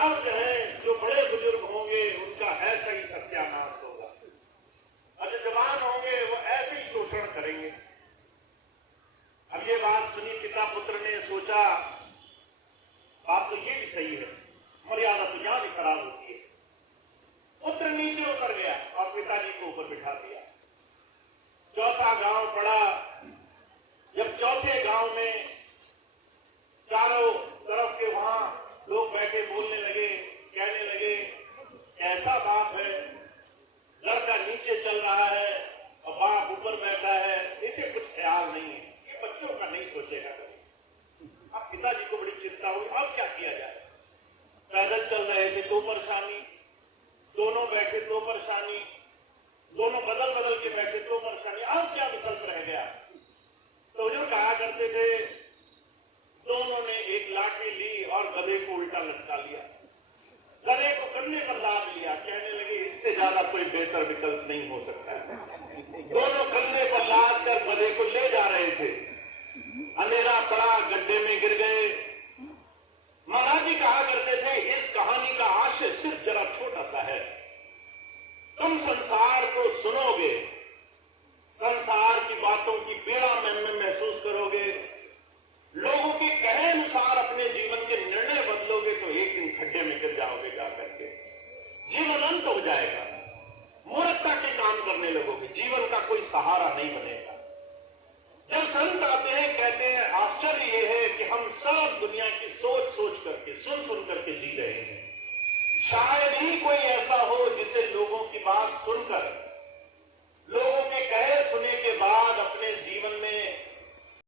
अब जो है जो बड़े बुजुर्ग होंगे उनका ऐसा ही सत्यानाश होगा, और जो जवान होंगे वो ऐसे ही शोषण करेंगे। अब ये बात सुनी, पिता पुत्र ने सोचा बात तो ये भी सही है, मर्यादा तो यहां भी खराब होती है। पुत्र नीचे उतर गया और पिताजी को ऊपर बिठा दिया। चौथा गांव पड़ा। जब चौथे गांव में चारों तरफ के वहां लोग बैठे बोलने लगे, कहने लगे ऐसा बाप है, लड़का नीचे चल रहा है और बाप ऊपर बैठा है, इसे कुछ ख्याल नहीं है, ये बच्चों का नहीं सोचेगा। अब पिताजी को बड़ी चिंता हुई, अब क्या किया जाए। पैदल चल रहे थे तो परेशानी, दोनों बैठे तो परेशानी, दोनों बदल बदल के बैठे तो परेशानी, अब क्या विकल्प रह गया। तो जो कहा करते थे, दोनों ने एक लाठी ली और गधे को उल्टा लटका लिया, गधे को कंधे पर लाद लिया, कहने लगे इससे ज्यादा कोई बेहतर विकल्प नहीं हो सकता है। दोनों कंधे पर लाद कर गधे को ले जा रहे थे। अंधेरा पड़ा, गड्ढे में गिर गए। महाराज जी कहा करते थे इस कहानी का आशय सिर्फ जरा छोटा सा है। तुम संसार को सुनोगे, संसार की बातों की पीड़ा मन में महसूस करोगे, लोगों के कहे अनुसार अपने जीवन के निर्णय बदलोगे तो एक दिन खड्डे में गिर जाओगे जाकर के, जीवन अंत हो जाएगा, मूर्खता के काम करने लगोगे, जीवन का कोई सहारा नहीं बनेगा। जब संत आते हैं कहते हैं आश्चर्य ये है कि हम सब दुनिया की सोच सोच करके, सुन सुन करके जी रहे हैं, शायद ही कोई ऐसा हो जिसे लोगों की बात सुनकर